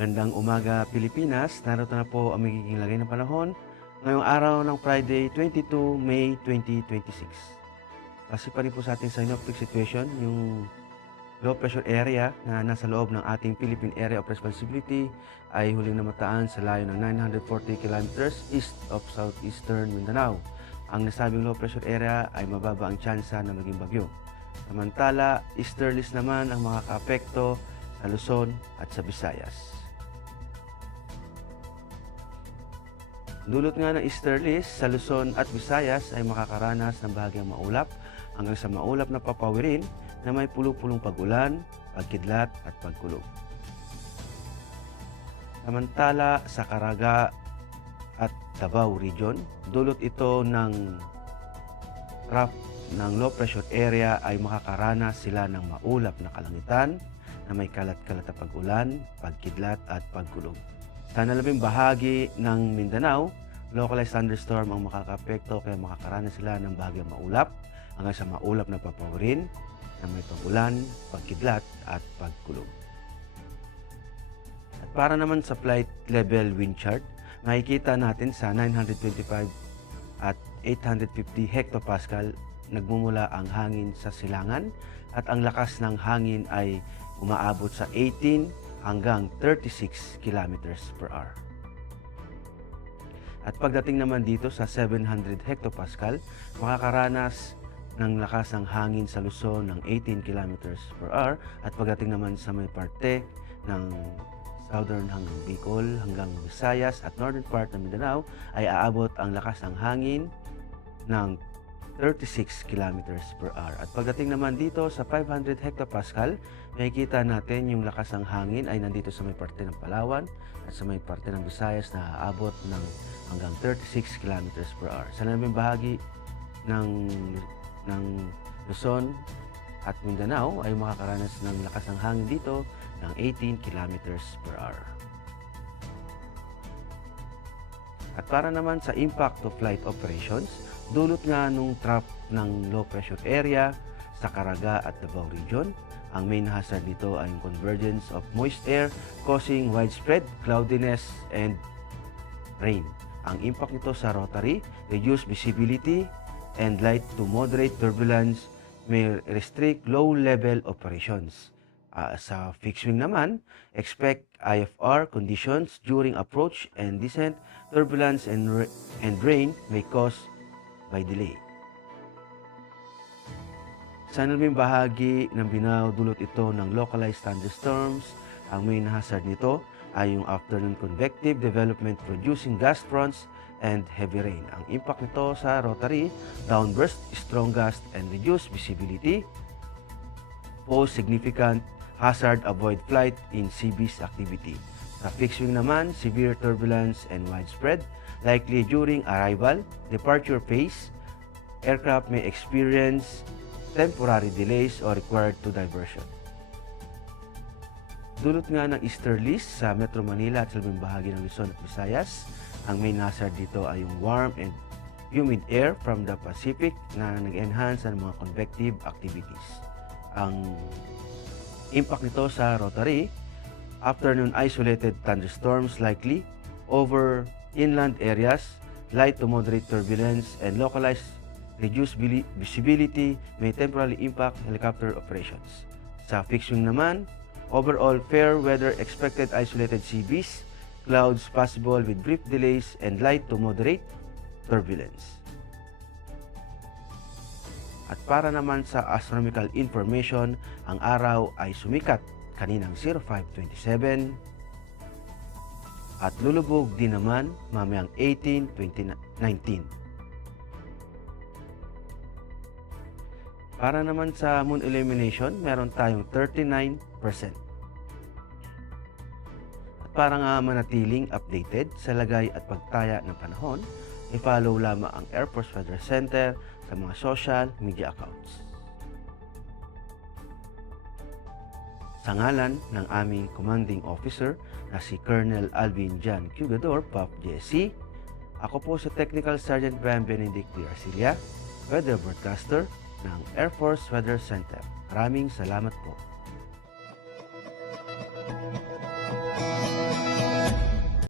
Magandang umaga Pilipinas, narito na po ang magiging lagay ng panahon ngayong araw ng Friday, 22 May 2026. Kasi pa rin po sa ating synoptic situation, yung low pressure area na nasa loob ng ating Philippine Area of Responsibility ay huling namataan sa layo ng 940 kilometers east of southeastern Mindanao. Ang nasabing low pressure area ay mababa ang tsansa na maging bagyo. Samantala, easterlies naman ang makakaapekto sa Luzon at sa Visayas. Dulot nga ng easterlies sa Luzon at Visayas ay makakaranas ng bahagyang maulap hanggang sa maulap na papawirin na may pulupulong pag-ulan, pagkidlat at pagkulog. Samantala sa Caraga at Davao Region, dulot ito ng trough ng low pressure area ay makakaranas sila ng maulap na kalangitan na may kalat-kalat na pag-ulan, pagkidlat at pagkulog. Sa nalabing bahagi ng Mindanao, localized thunderstorm ang makakaapekto kaya makakaranas sila ng bahagyang maulap hanggang sa maulap na papawirin na may pag-ulan, pagkidlat at pagkulog. At para naman sa flight level wind chart, makikita natin sa 925 at 850 hectopascal nagmumula ang hangin sa silangan at ang lakas ng hangin ay umaabot sa 18 hanggang 36 kilometers per hour. At pagdating naman dito sa 700 hectopascal, makakaranas ng lakas ng hangin sa Luzon ng 18 kilometers per hour at pagdating naman sa may parte ng southern hanggang Bicol hanggang Visayas at northern part ng Mindanao ay aabot ang lakas ng hangin ng 36 kilometers per hour. At pagdating naman dito sa 500 hectopascal, makikita natin yung lakas ng hangin ay nandito sa may parte ng Palawan at sa may parte ng Visayas na aabot ng hanggang 36 kilometers per hour. Sa labing bahagi ng Luzon at Mindanao ay makakaranas ng lakas ng hangin dito ng 18 kilometers per hour. At para naman sa impact of flight operations, dulot nga nung trough ng low pressure area sa Caraga at Davao Region, ang main hazard dito ay yung convergence of moist air causing widespread cloudiness and rain. Ang impact nito sa rotary, reduced visibility and light to moderate turbulence may restrict low-level operations. Sa fixed wing naman, expect IFR conditions during approach and descent, turbulence and rain may cause by delay. Sa nalabing bahagi ng Binao, dulot ito ng localized thunderstorms. Ang main hazard nito ay yung afternoon convective development producing gust fronts and heavy rain. Ang impact nito sa rotary, downburst, strong gust and reduced visibility, pose significant hazard, avoid flight in sea breeze activity. Sa fixed wing naman, severe turbulence and widespread, likely during arrival, departure phase, aircraft may experience temporary delays or required to diversion. Dulot nga ng easterlies sa Metro Manila at sa labing bahagi ng Luzon at Visayas, ang main hazard dito ay yung warm and humid air from the Pacific na nag-enhance ng mga convective activities. Ang impact nito sa rotary, afternoon isolated thunderstorms likely over inland areas, light to moderate turbulence, and localized reduced visibility may temporarily impact helicopter operations. Sa fixed wing naman, overall fair weather expected, isolated sea breeze, clouds possible with brief delays, and light to moderate turbulence. At para naman sa astronomical information, ang araw ay sumikat kaninang 05:27 at lulubog din naman mamayang 18:19. Para naman sa moon illumination, meron tayong 39%. At para nga manatiling updated sa lagay at pagtaya ng panahon, i-follow lamang ang Air Force Weather Center sa mga social media accounts. Sa ngalan ng aming commanding officer na si Colonel Alvin Jan Cugador, PAF JSC, ako po si Technical Sergeant Brian Benedict D. Arcilia, Weather Broadcaster ng Air Force Weather Center. Maraming salamat po.